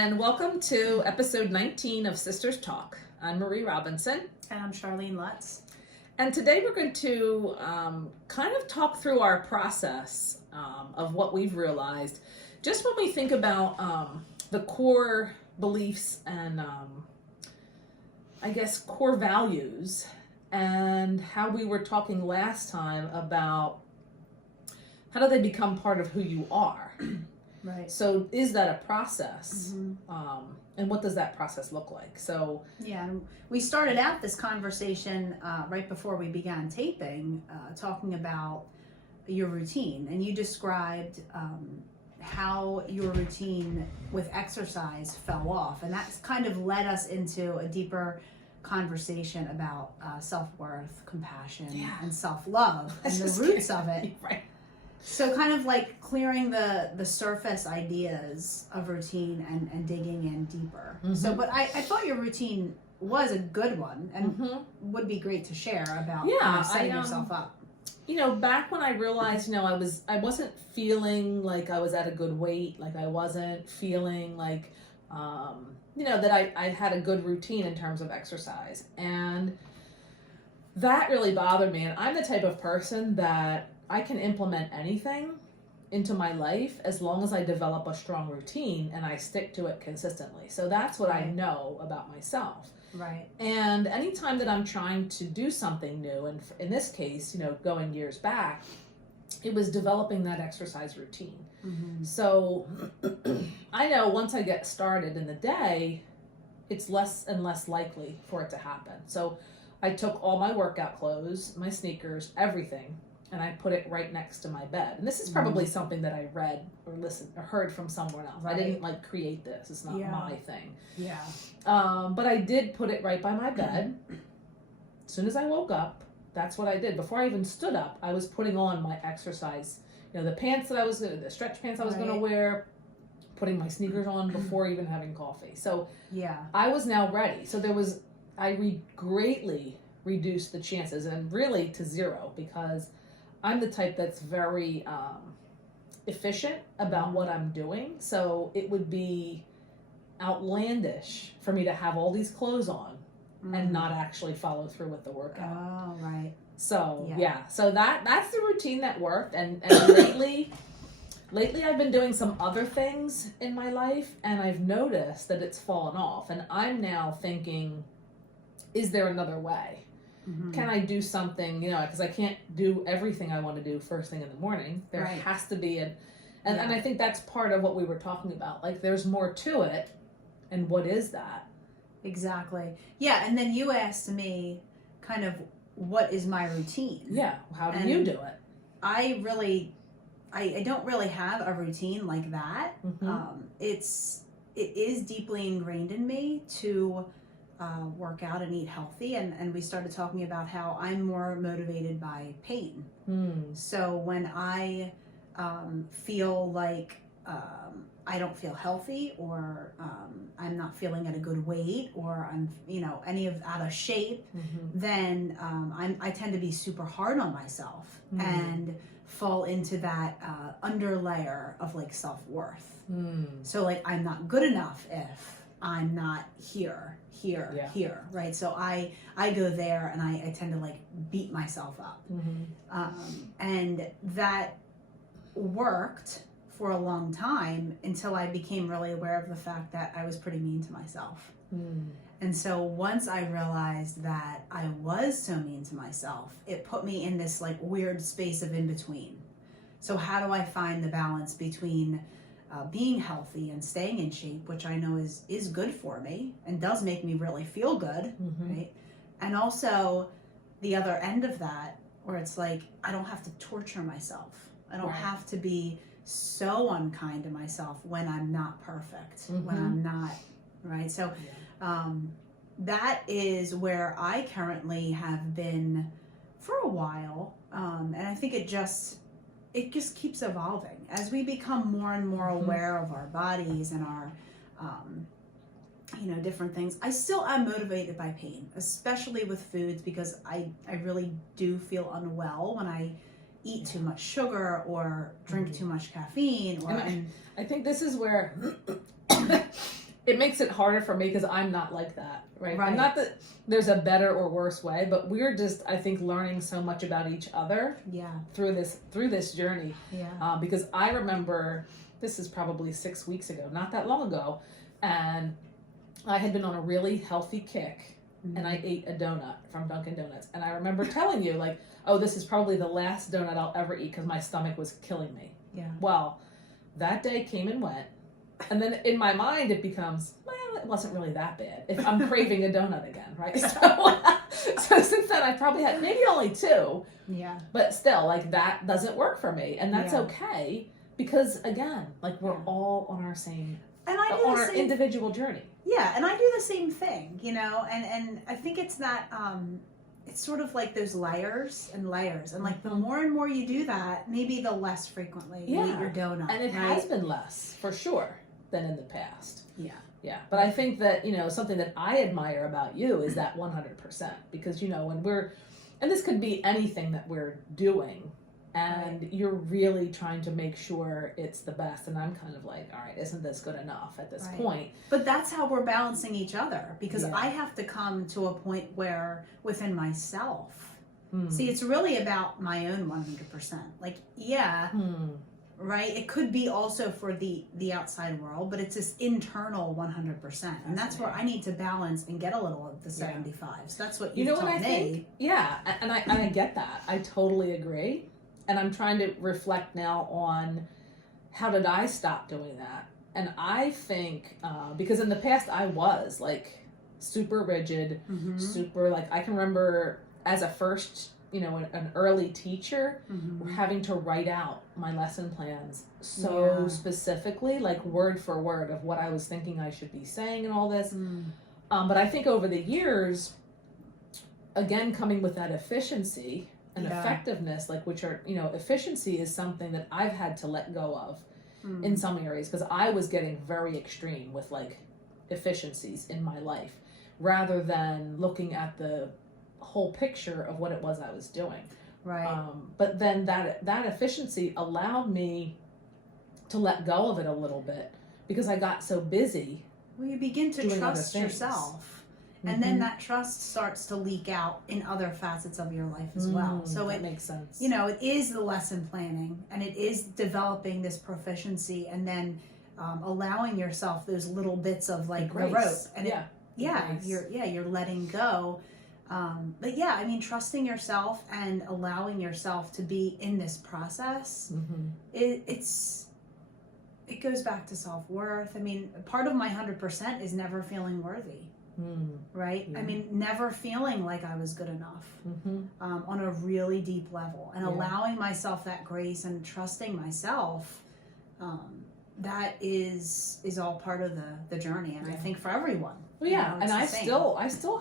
and welcome to episode 19 of Sisters Talk. I'm Marie Robinson. And I'm Charlene Lutz. And today we're going to kind of talk through our process of what we've realized just when we think about the core beliefs and I guess core values, and how we were talking last time about how do they become part of who you are. Right. So is that a process? Mm-hmm. And what does that process look like? So yeah, we started out this conversation right before we began taping, talking about your routine, and you described how your routine with exercise fell off, and that's kind of led us into a deeper conversation about self-worth, compassion, and self-love, and the roots of it. Right. So kind of like clearing the surface ideas of routine and digging in deeper. Mm-hmm. So, but I thought your routine was a good one and would be great to share about setting yourself up. You know, back when I realized, I wasn't feeling like I was at a good weight, like I wasn't feeling like, that I had a good routine in terms of exercise. And that really bothered me. And I'm the type of person that I can implement anything into my life as long as I develop a strong routine and I stick to it consistently. So that's what I know about myself. Right. And anytime that I'm trying to do something new, and in this case, going years back, it was developing that exercise routine. Mm-hmm. So I know once I get started in the day, it's less and less likely for it to happen. So I took all my workout clothes, my sneakers, everything, and I put it right next to my bed. And this is probably something that I read or listened or heard from someone else. I didn't create this. It's not my thing. Yeah. But I did put it right by my bed. As soon as I woke up, that's what I did. Before I even stood up, I was putting on my exercise, the pants that the stretch pants I was going to wear, putting my sneakers on before even having coffee. So I was now ready. So I greatly reduced the chances, and really to zero, because I'm the type that's very efficient about what I'm doing. So it would be outlandish for me to have all these clothes on and not actually follow through with the workout. Oh, right. So so that's the routine that worked. And lately I've been doing some other things in my life, and I've noticed that it's fallen off. And I'm now thinking, is there another way? Mm-hmm. Can I do something, because I can't do everything I want to do first thing in the morning. There has to be and I think that's part of what we were talking about. Like, there's more to it. And what is that? Exactly. Yeah. And then you asked me kind of, what is my routine? Yeah. How do you do it? I don't really have a routine like that. Mm-hmm. It is deeply ingrained in me to work out and eat healthy, and we started talking about how I'm more motivated by pain. So when I feel like I don't feel healthy, or I'm not feeling at a good weight, or I'm out of shape, then I tend to be super hard on myself and fall into that underlayer of self-worth. So I'm not good enough if I'm not here, right? So I go there and I tend to beat myself up. And that worked for a long time until I became really aware of the fact that I was pretty mean to myself. And so once I realized that I was so mean to myself, it put me in this weird space of in between. So how do I find the balance between being healthy and staying in shape, which I know is good for me and does make me really feel good, right? And also the other end of that, where it's I don't have to torture myself. I don't have to be so unkind to myself when I'm not perfect, when I'm not, right? So that is where I currently have been for a while. And I think it just keeps evolving as we become more and more aware of our bodies and our different things. I still am motivated by pain, especially with foods, because I really do feel unwell when I eat too much sugar or drink too much caffeine. I think this is where it makes it harder for me because I'm not like that, right? Right. And not that there's a better or worse way, but we're just, I think, learning so much about each other Yeah. through this journey. Yeah. Because I remember, this is probably 6 weeks ago, not that long ago, and I had been on a really healthy kick, and I ate a donut from Dunkin' Donuts, and I remember telling you, like, oh, this is probably the last donut I'll ever eat because my stomach was killing me. Yeah. Well, that day came and went, and then in my mind it becomes, well, it wasn't really that bad if I'm craving a donut again, right? So since then I probably had maybe only 2, Yeah. but still, like, that doesn't work for me, and that's Yeah. okay because, again, like, we're Yeah. all on our same, And I do on the our same. individual journey. Yeah, and I do the same thing, and I think it's that it's sort of like those layers and layers, and like the more and more you do that, maybe the less frequently you eat your donut. And it right? has been less, for sure, than in the past. Yeah. Yeah, but I think that, something that I admire about you is that 100%, because, when we're, and this could be anything that we're doing, and you're really trying to make sure it's the best, and I'm kind of like, all right, isn't this good enough at this point? But that's how we're balancing each other, because Yeah. I have to come to a point where within myself, see, it's really about my own 100%. Like, yeah, right? It could be also for the outside world, but it's this internal 100%. And that's where I need to balance and get a little of the 75. So that's what you've taught me. Think? Yeah, and I get that. I totally agree. And I'm trying to reflect now on how did I stop doing that? And I think, because in the past I was like super rigid, super, like, I can remember as a first, an early teacher, having to write out my lesson plans so specifically, like word for word of what I was thinking I should be saying and all this. But I think over the years, again, coming with that efficiency and effectiveness, like, which are, efficiency is something that I've had to let go of in some areas, because I was getting very extreme with, like, efficiencies in my life rather than looking at the whole picture of what it was I was doing. Right. But then that efficiency allowed me to let go of it a little bit because I got so busy. Well, you begin to doing trust other things. yourself. And then that trust starts to leak out in other facets of your life as well. So that makes sense. It is the lesson planning, and it is developing this proficiency, and then allowing yourself those little bits of, like, the rope. And you're letting go. But yeah, I mean, trusting yourself and allowing yourself to be in this process. It goes back to self-worth. I mean, part of my 100% is never feeling worthy. Right? Yeah. I mean, never feeling like I was good enough on a really deep level, and allowing myself that grace and trusting myself. That is all part of the journey, and I think for everyone. Well, yeah, and I still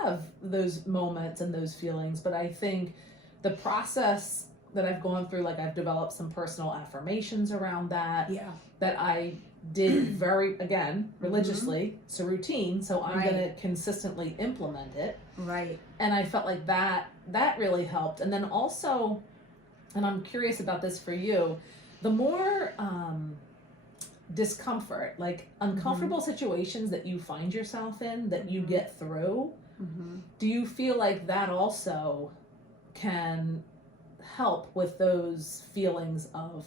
have those moments and those feelings, but I think the process that I've gone through, like, I've developed some personal affirmations around that. Yeah. That I did very, again, religiously. It's a routine, so I'm going to consistently implement it. Right. And I felt like that really helped. And then also, and I'm curious about this for you, the more discomfort, like uncomfortable situations that you find yourself in, that you get through, do you feel like that also can help with those feelings of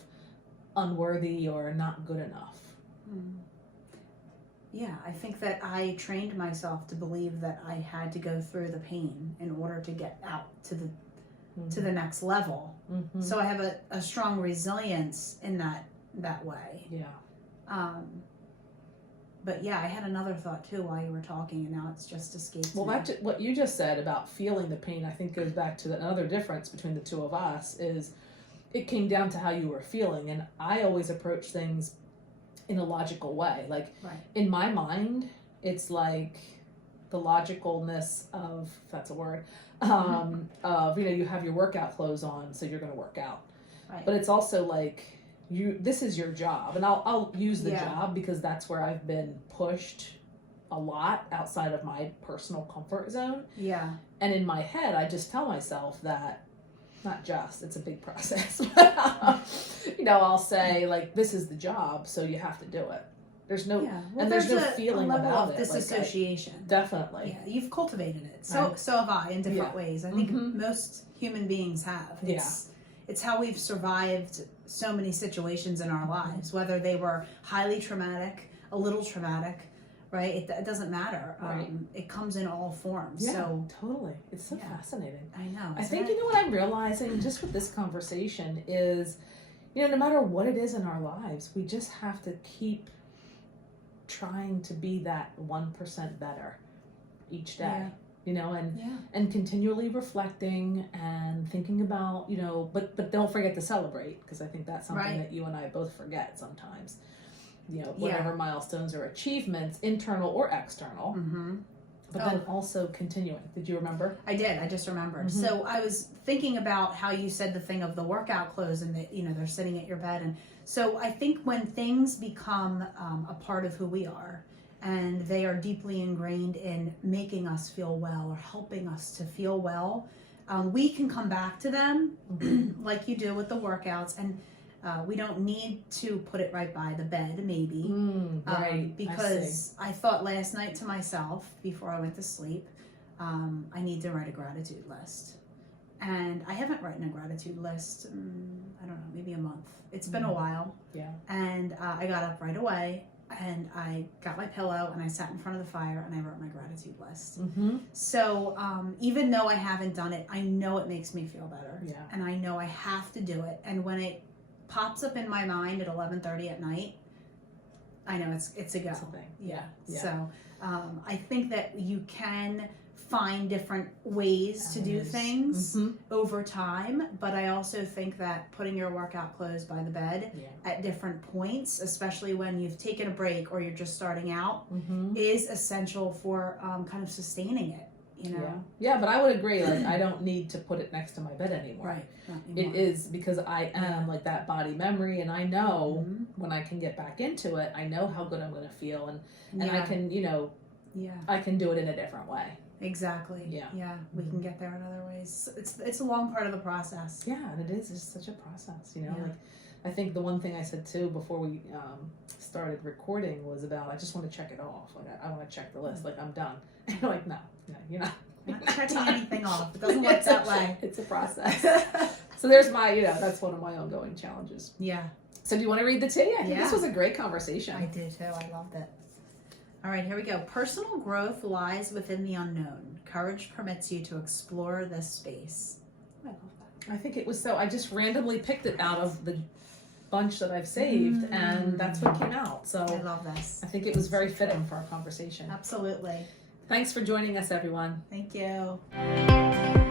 unworthy or not good enough? Yeah, I think that I trained myself to believe that I had to go through the pain in order to get out to the next level. So I have a strong resilience in that way. Yeah. But yeah, I had another thought too while you were talking, and now it's just escaped me. Well, what you just said about feeling the pain, I think goes back to another difference between the two of us, is it came down to how you were feeling. And I always approach things in a logical way. Like, in my mind, it's like the logicalness of, if that's a word, of, you have your workout clothes on, so you're going to work out. Right. But it's also like, this is your job, and I'll use the job because that's where I've been pushed a lot outside of my personal comfort zone. Yeah. And in my head, I just tell myself that, it's a big process, but, I'll say, like, this is the job, so you have to do it. There's no, Yeah. Well, and there's no a feeling level about of it. Like, disassociation. definitely. Yeah, you've cultivated it. Right. So have I in different Yeah. ways. I think Mhm. most human beings have. Yeah. It's how we've survived so many situations in our lives, whether they were highly traumatic, a little traumatic, right? It doesn't matter. Right. It comes in all forms. Yeah, So totally. It's so Yeah. fascinating. I know. I think, you know what I'm realizing just with this conversation is, you know, no matter what it is in our lives, we just have to keep trying to be that 1% better each day. Yeah. You know, Yeah. and continually reflecting and thinking about, you know, but don't forget to celebrate, because I think that's something Right. that you and I both forget sometimes. You know, Yeah. whatever milestones or achievements, internal or external, Mm-hmm. but then also continuing. Did you remember? I did. I just remembered. Mhm. So I was thinking about how you said the thing of the workout clothes and that, you know, they're sitting at your bed. And so I think when things become a part of who we are and they are deeply ingrained in making us feel well or helping us to feel well, we can come back to them like you do with the workouts. And we don't need to put it right by the bed, maybe. Right. Because I thought last night to myself before I went to sleep, I need to write a gratitude list. And I haven't written a gratitude list, I don't know, maybe a month. It's been a while. Yeah. And I got up right away and I got my pillow and I sat in front of the fire and I wrote my gratitude list. Mm-hmm. So even though I haven't done it, I know it makes me feel better. Yeah. And I know I have to do it. And when it pops up in my mind at 11:30 at night, I know it's a go. Something. Yeah. Yeah. So I think that you can find different ways to do things over time, but I also think that putting your workout clothes by the bed at different points, especially when you've taken a break or you're just starting out, is essential for kind of sustaining it. You know? Yeah, but I would agree. Like, I don't need to put it next to my bed anymore. Right. Not It anymore. is because I am like that body memory, and I know when I can get back into it, I know how good I'm going to feel, and I can, you know, I can do it in a different way. Exactly. Yeah. Yeah. We can get there in other ways. It's a long part of the process. Yeah, and it is. It's such a process, you know. Yeah. Like, I think the one thing I said too before we started recording was about I just want to check it off. Like, I want to check the list. Like, I'm done. And you're like, no, you're not. Not checking anything off. It doesn't work that way. It's a process. So there's my, you know, that's one of my ongoing challenges. Yeah. So do you want to read the tea? I think this Yeah. was a great conversation. I do too. I loved it. All right, here we go. Personal growth lies within the unknown. Courage permits you to explore this space. I love that. I think it was so, I just randomly picked it out of the bunch that I've saved, and that's what came out. So I love this. I think it was very fitting for our conversation. Absolutely. Thanks for joining us, everyone. Thank you.